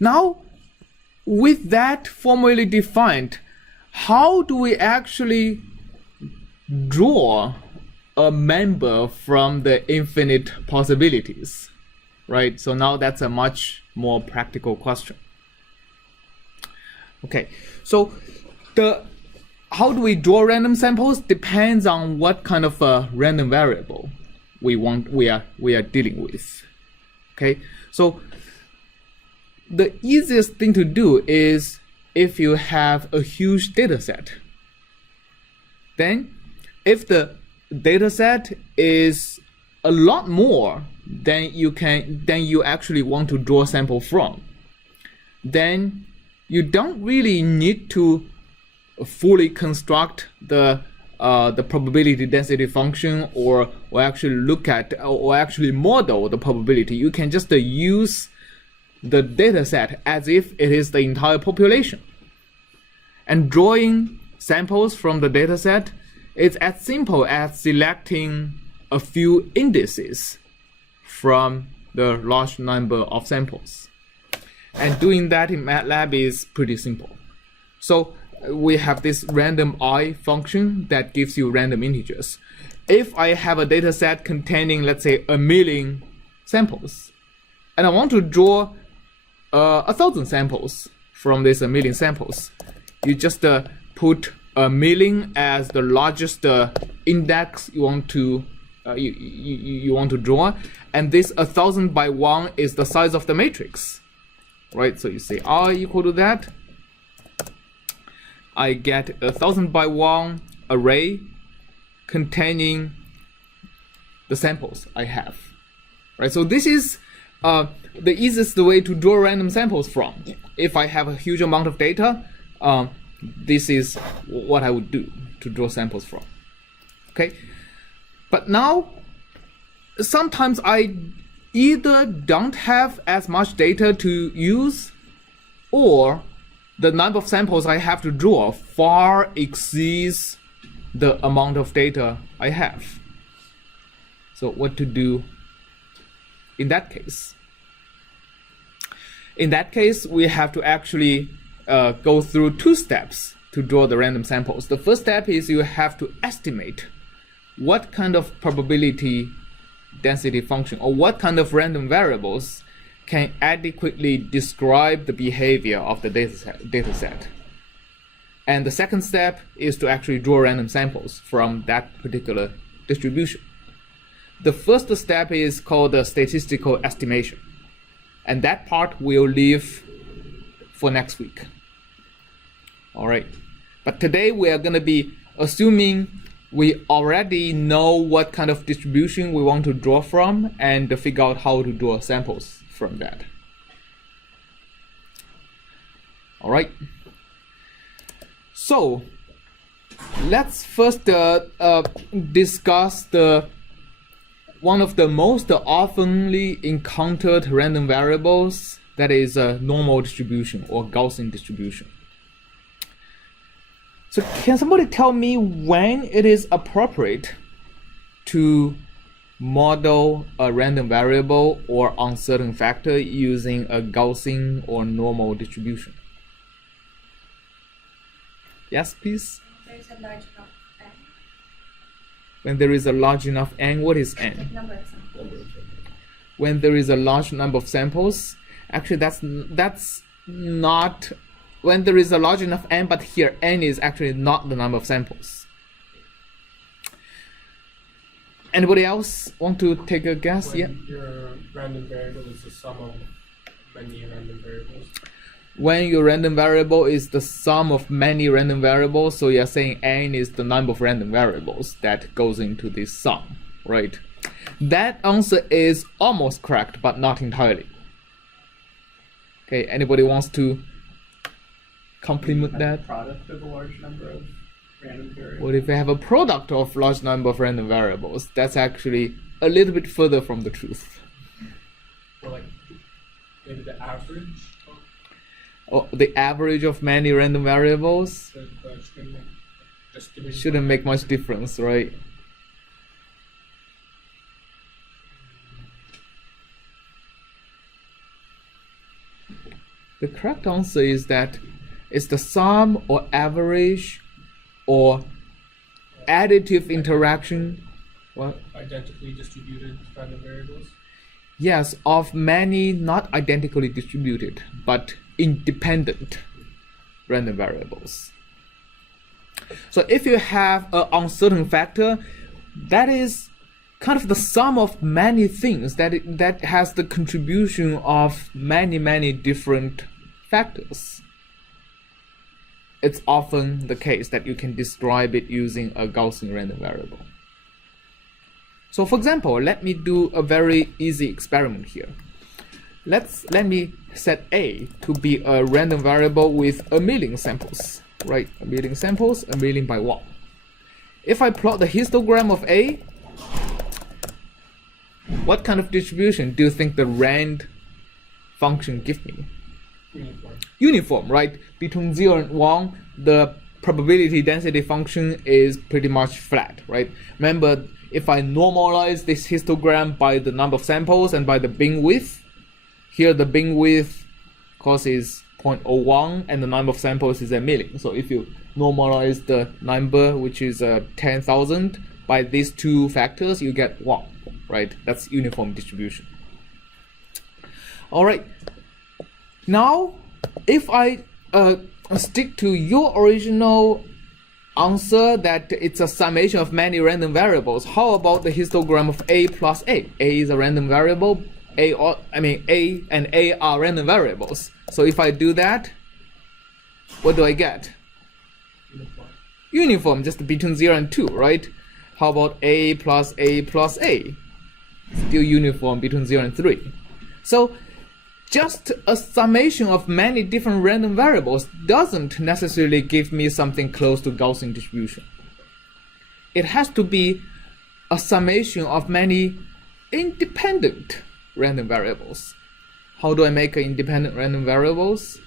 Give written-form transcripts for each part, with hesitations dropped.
Now, with that formally defined, how do we actually draw a member from the infinite possibilities, right? So now that's a much more practical question. Okay, so how do we draw random samples depends on what kind of a random variable we are dealing with. Okay, so the easiest thing to do is if you have a huge data set. Then if the data set is a lot more than you actually want to draw a sample from, then you don't really need to fully construct the probability density function or actually look at or actually model the probability. You can just use the data set as if it is the entire population. And drawing samples from the data set is as simple as selecting a few indices from the large number of samples. And doing that in MATLAB is pretty simple. So we have this random I function that gives you random integers. If I have a data set containing, let's say, 1,000,000 samples, and I want to draw 1,000 samples from this 1,000,000 samples, you just put 1,000,000 as the largest index you want to you want to draw, and this 1,000 by 1 is the size of the matrix, right? So you say I equal to that. I get 1,000 by 1 array containing the samples I have, right? So this is the easiest way to draw random samples from. If I have a huge amount of data, this is what I would do to draw samples from. Okay, but now sometimes I either don't have as much data to use, or the number of samples I have to draw far exceeds the amount of data I have. So what to do in that case? In that case, we have to actually go through 2 steps to draw the random samples. The first step is you have to estimate what kind of probability density function or what kind of random variables can adequately describe the behavior of the data set. And the second step is to actually draw random samples from that particular distribution. The first step is called the statistical estimation, and that part we'll leave for next week. All right, but today we are going to be assuming we already know what kind of distribution we want to draw from and figure out how to draw samples from that. All right, so let's first discuss one of the most oftenly encountered random variables, that is a normal distribution or Gaussian distribution. So can somebody tell me when it is appropriate to model a random variable or uncertain factor using a Gaussian or normal distribution? Yes, please? There's a large enough n. When there is a large enough n, what is n? Number of samples. When there is a large number of samples, actually that's not when there is a large enough n, but here n is actually not the number of samples. Anybody else want to take a guess? When Yeah. your random variable is the sum of many random variables. When your random variable is the sum of many random variables, so you're saying n is the number of random variables that goes into this sum, right? That answer is almost correct, but not entirely. Okay, anybody wants to complement that? Product of a large number of random variables. What if I have a product of large number of random variables? That's actually a little bit further from the truth. Or like maybe the average of Oh, the average of many random variables the shouldn't make much difference, right? The correct answer is that it's the sum or average or additive interaction. What? Identically distributed random variables. Yes, of many not identically distributed but independent random variables. So if you have an uncertain factor, that is kind of the sum of many things that has the contribution of many different factors. It's often the case that you can describe it using a Gaussian random variable. So for example, let me do a very easy experiment here. Let me set A to be a random variable with 1,000,000 samples, right? 1,000,000 samples, 1,000,000 by 1. If I plot the histogram of A, what kind of distribution do you think the rand function give me? Uniform. Uniform, right? Between 0 and 1, the probability density function is pretty much flat, right? Remember, if I normalize this histogram by the number of samples and by the bin width, here the bin width course is 0.01 and the number of samples is 1,000,000. So if you normalize the number, which is 10,000, by these two factors, you get 1, right? That's uniform distribution. All right. Now, if I stick to your original answer that it's a summation of many random variables, how about the histogram of A plus A? A is a random variable. A and A are random variables. So if I do that, what do I get? Uniform. Uniform, just between 0 and 2, right? How about A plus A plus A? Still uniform between 0 and 3. So just a summation of many different random variables doesn't necessarily give me something close to Gaussian distribution. It has to be a summation of many independent random variables. How do I make independent random variables?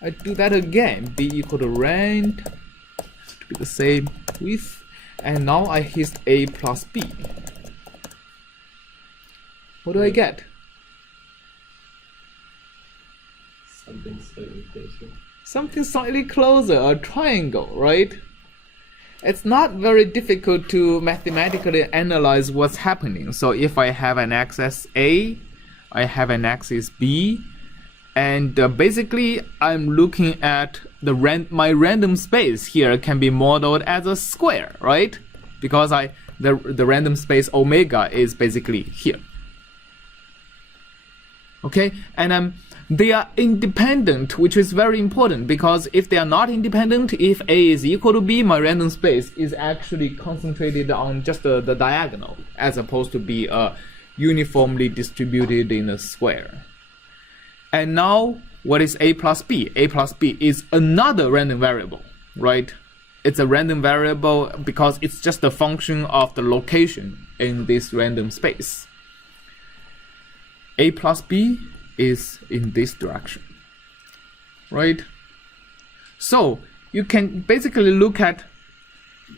I do that again. B equal to rand to be the same width, and now I hist A plus B. What do I get? Something slightly closer. Something slightly closer, a triangle, right? It's not very difficult to mathematically analyze what's happening. So if I have an axis A, I have an axis B, and basically I'm looking at my random space here can be modeled as a square, right? Because the random space omega is basically here. Okay, and they are independent, which is very important, because if they are not independent, if A is equal to B, my random space is actually concentrated on just the diagonal, as opposed to be uniformly distributed in a square. And now, what is A plus B? A plus B is another random variable, right? It's a random variable because it's just a function of the location in this random space. A plus B is in this direction, right? So you can basically look at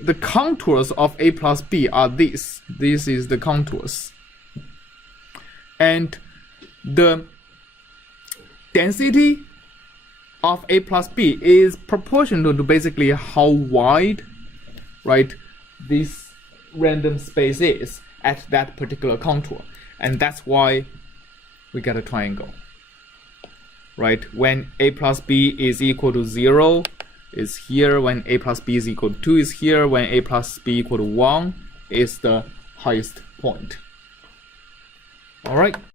the contours of A plus B are this. This is the contours. And the density of A plus B is proportional to basically how wide, right, this random space is at that particular contour. And that's why we get a triangle, right? When A plus B is equal to 0 is here, when A plus B is equal to 2 is here, when A plus B equal to 1 is the highest point. All right.